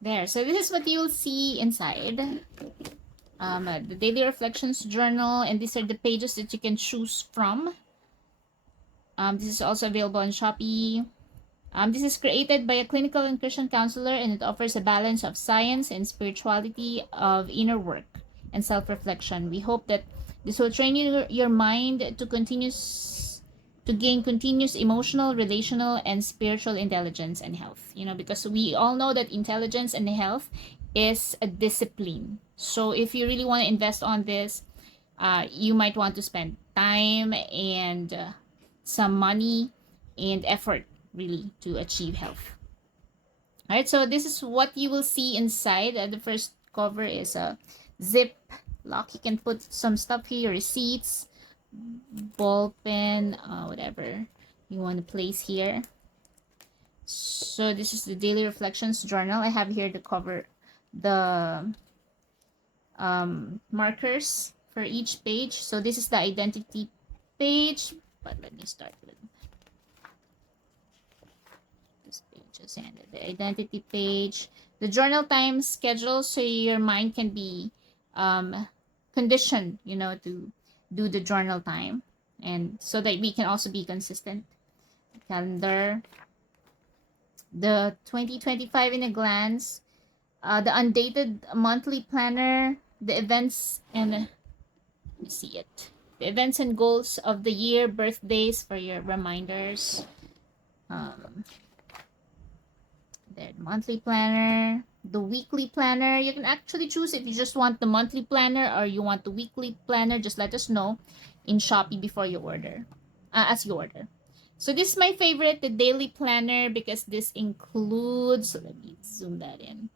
There. So this is what you'll see inside. The Daily Reflections Journal, and these are the pages that you can choose from. This is also available on Shopee. This is created by a clinical and Christian counselor, and it offers a balance of science and spirituality, of inner work and self-reflection. We hope that this will train your mind to gain continuous emotional, relational, and spiritual intelligence and health. Because we all know that intelligence and health is a discipline. So if you really want to invest on this, you might want to spend time and some money and effort really to achieve health. All right, so this is what you will see inside. The first cover is a zip lock. You can put some stuff here, receipts, ball pen, whatever you want to place here. So this is the Daily Reflections Journal. I have here the cover, the markers for each page. So this is the identity page, but let me start with this page and the identity page, the journal time schedule, so your mind can be conditioned, to do the journal time, and so that we can also be consistent. Calendar, the 2025 in a glance, the undated monthly planner, the events and let me see it. The events and goals of the year, birthdays for your reminders. The monthly planner, the weekly planner. You can actually choose if you just want the monthly planner or you want the weekly planner. Just let us know in Shopee before you order, as you order. So this is my favorite, the daily planner, because this includes, let me zoom that in.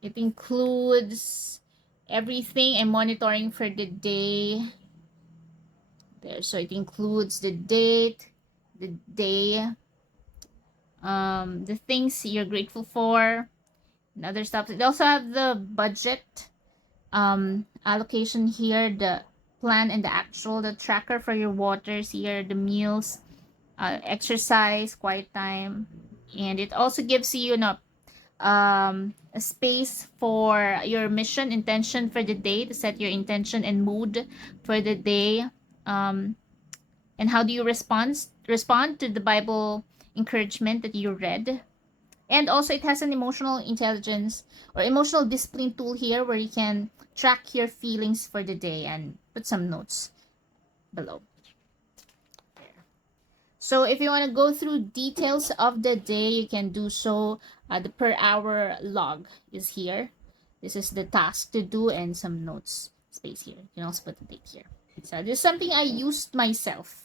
It includes everything I'm monitoring for the day. There, so it includes the date, the day, the things you're grateful for, and other stuff. It also have the budget allocation here, the plan and the actual, the tracker for your waters here, the meals, exercise, quiet time, and it also gives you, a space for your mission intention for the day, to set your intention and mood for the day. And how do you respond to the Bible encouragement that you read. And also it has an emotional intelligence or emotional discipline tool here, where you can track your feelings for the day and put some notes below. So if you want to go through details of the day, you can do so. The per hour log is here. This is the task to do and some notes space here. You can also put the date here. So this is something I used myself.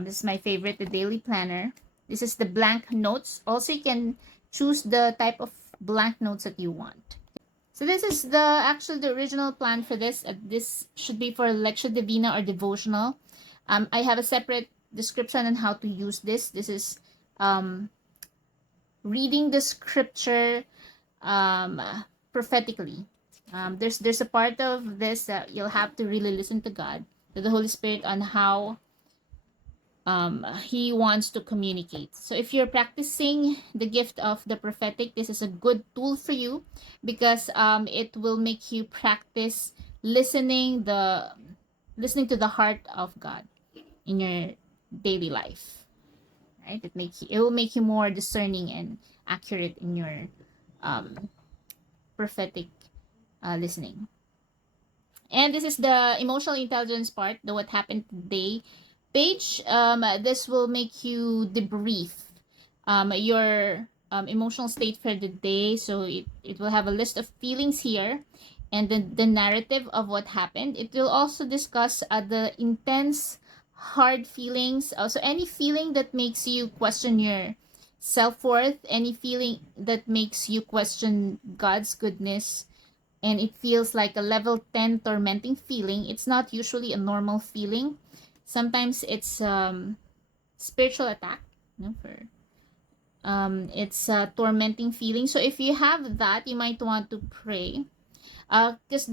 This is my favorite, the daily planner. This is the blank notes. Also, you can choose the type of blank notes that you want. So this is the original plan for this. This should be for Lectio Divina or devotional. I have a separate description on how to use this. This is reading the scripture prophetically. There's a part of this that you'll have to really listen to God, to the Holy Spirit, on how he wants to communicate. So if you're practicing the gift of the prophetic, this is a good tool for you, because it will make you practice listening to the heart of God in your daily life. Right? It will make you more discerning and accurate in your prophetic listening. And this is the emotional intelligence part, the what happened today page. This will make you debrief your emotional state for the day. So it will have a list of feelings here, and then the narrative of what happened. It will also discuss the intense, hard feelings. Also, any feeling that makes you question your self-worth, any feeling that makes you question God's goodness, and it feels like a level 10 tormenting feeling. It's not usually a normal feeling. Sometimes it's spiritual attack, it's a tormenting feeling. So if you have that, you might want to pray, because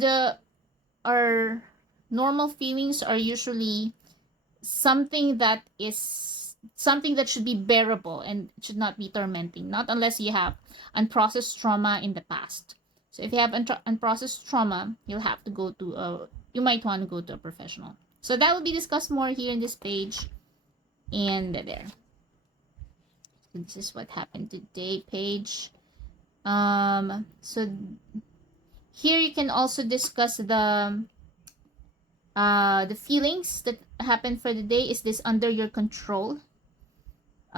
our normal feelings are usually something that is something that should be bearable and should not be tormenting, not unless you have unprocessed trauma in the past. So if you have unprocessed trauma, you'll have to go to you might want to go to a professional. So that will be discussed more here in this page and there. So this is what happened today page. So here you can also discuss the feelings that happen for the day. Is this under your control?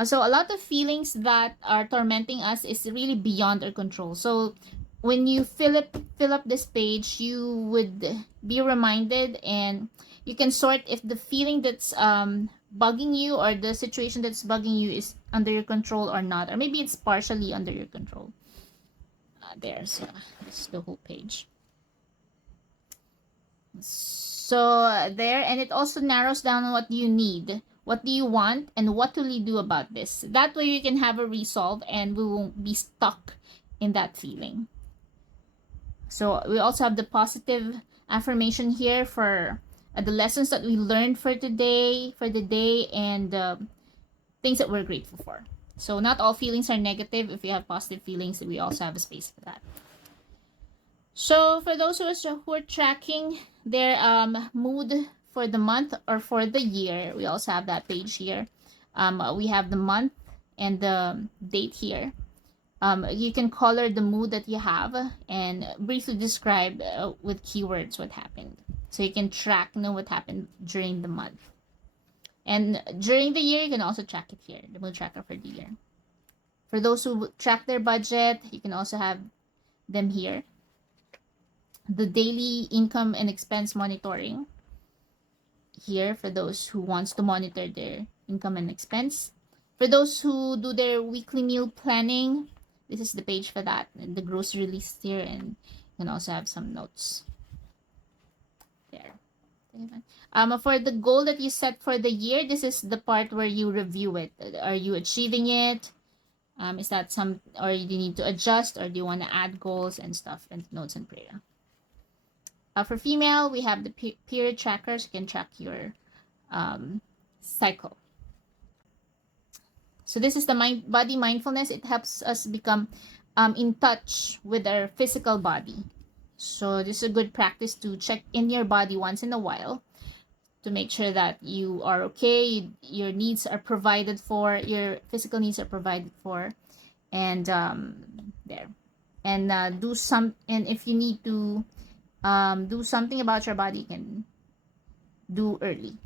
So a lot of feelings that are tormenting us is really beyond our control. So when you fill up this page, you would be reminded, and you can sort if the feeling that's bugging you or the situation that's bugging you is under your control or not, or maybe it's partially under your control. There, so this is the whole page. So there, and it also narrows down what you need, what do you want, and what will you do about this. That way you can have a resolve and we won't be stuck in that feeling. So we also have the positive affirmation here for the lessons that we learned for today, for the day, and things that we're grateful for. So not all feelings are negative. If you have positive feelings, we also have a space for that. So for those who are tracking their mood for the month or for the year, we also have that page here. We have the month and the date here. You can color the mood that you have and briefly describe with keywords what happened. So you can know what happened during the month. And during the year, you can also track it here, the mood tracker for the year. For those who track their budget, you can also have them here. The daily income and expense monitoring here for those who wants to monitor their income and expense. For those who do their weekly meal planning, this is the page for that, and the grocery list here, and you can also have some notes there. For the goal that you set for the year, this is the part where you review it. Are you achieving it? Is that some, or do you need to adjust, or do you want to add goals and stuff, and notes and prayer? For female, we have the period trackers. You can track your cycle. So this is the body mindfulness. It helps us become in touch with our physical body. So this is a good practice to check in your body once in a while to make sure that you are okay, your needs are provided for, your physical needs are provided for, and there. And and if you need to do something about your body, you can do early.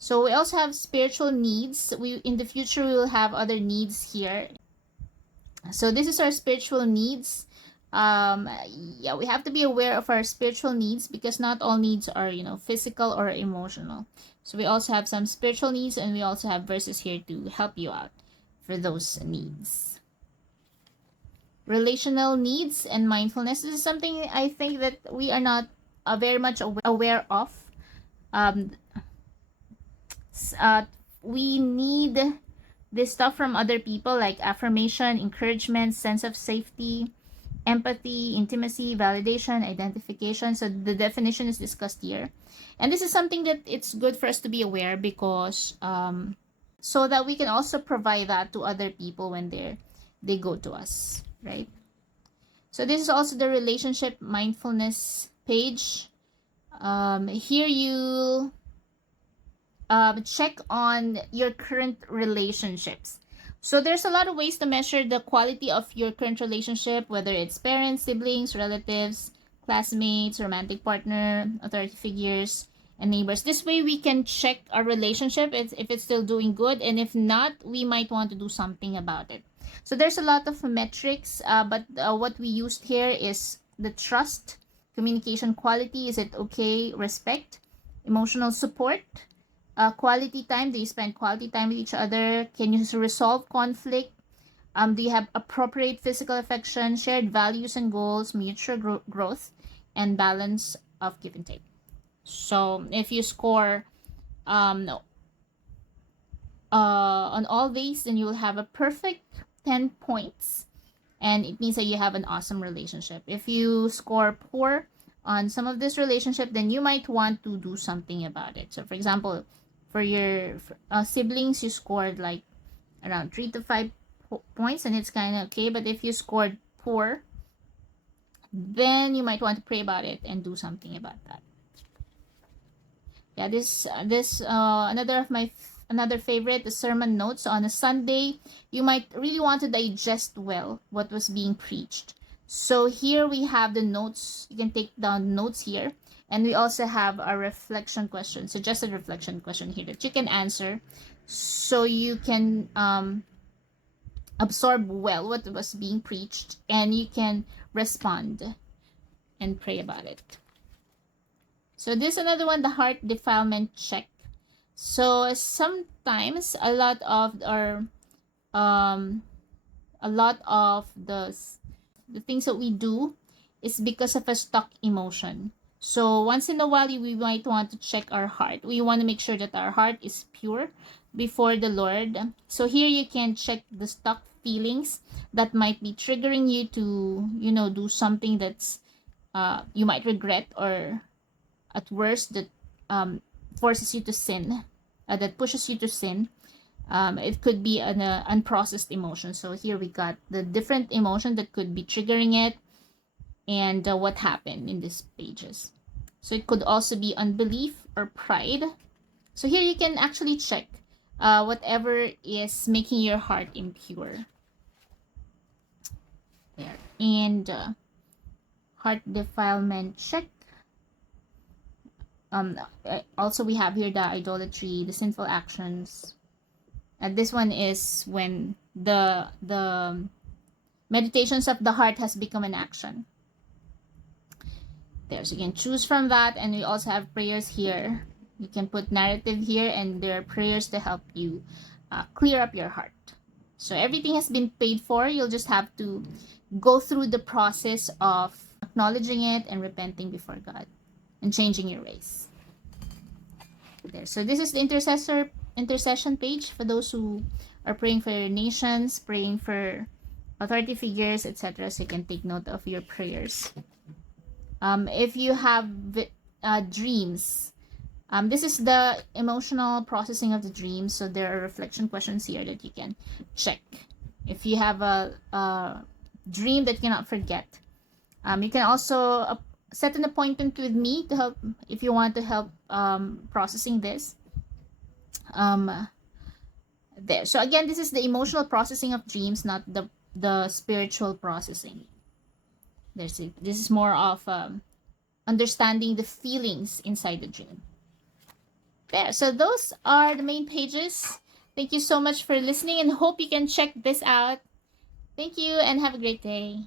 So we also have spiritual needs. In the future we will have other needs here. So this is our spiritual needs. Yeah, we have to be aware of our spiritual needs because not all needs are, physical or emotional. So we also have some spiritual needs, and we also have verses here to help you out for those needs. Relational needs and mindfulness. This is something I think that we are not very much aware of. We need this stuff from other people, like affirmation, encouragement, sense of safety, empathy, intimacy, validation, identification. So the definition is discussed here, and this is something that it's good for us to be aware, because so that we can also provide that to other people when they go to us, right? So this is also the relationship mindfulness page. Here you check on your current relationships. So there's a lot of ways to measure the quality of your current relationship, whether it's parents, siblings, relatives, classmates, romantic partner, authority figures, and neighbors. This way we can check our relationship if it's still doing good, and if not, we might want to do something about it. So there's a lot of metrics, but what we used here is the trust, communication quality, is it okay, respect, emotional support, quality time, do you spend quality time with each other, can you resolve conflict, do you have appropriate physical affection, shared values and goals, mutual growth, and balance of give and take. So if you score on all these, then you will have a perfect 10 points, and it means that you have an awesome relationship. If you score poor on some of this relationship, then you might want to do something about it. So for example, for your siblings, you scored like around 3 to 5 points, and it's kind of okay. But if you scored poor, then you might want to pray about it and do something about that. Yeah, this another favorite, the sermon notes. On a Sunday, you might really want to digest well what was being preached. So here we have the notes. You can take down notes here, and we also have a reflection question, suggested reflection question here that you can answer, so you can absorb well what was being preached, and you can respond and pray about it. So this is another one, the heart defilement check. So sometimes a lot of the things that we do is because of a stuck emotion. So once in a while, we might want to check our heart. We want to make sure that our heart is pure before the Lord. So here you can check the stuck feelings that might be triggering you to, do something that's you might regret, or at worst that forces you to sin, that pushes you to sin. It could be an unprocessed emotion. So here we got the different emotion that could be triggering it, and what happened in these pages. So it could also be unbelief or pride. So here you can actually check whatever is making your heart impure. There. And heart defilement check. Also we have here the idolatry, the sinful actions. This one is when the meditations of the heart has become an action. There, so you can choose from that, and we also have prayers here. You can put narrative here, and there are prayers to help you clear up your heart. So everything has been paid for. You'll just have to go through the process of acknowledging it and repenting before God and changing your ways. There. So this is the intercession page for those who are praying for your nations, praying for authority figures, etc. So you can take note of your prayers. If you have dreams, this is the emotional processing of the dreams. So there are reflection questions here that you can check. If you have a dream that you cannot forget, you can also set an appointment with me to help if you want to help processing this. There. So again, this is the emotional processing of dreams, not the spiritual processing. This is more of understanding the feelings inside the dream. There. So those are the main pages. Thank you so much for listening, and hope you can check this out. Thank you, and have a great day.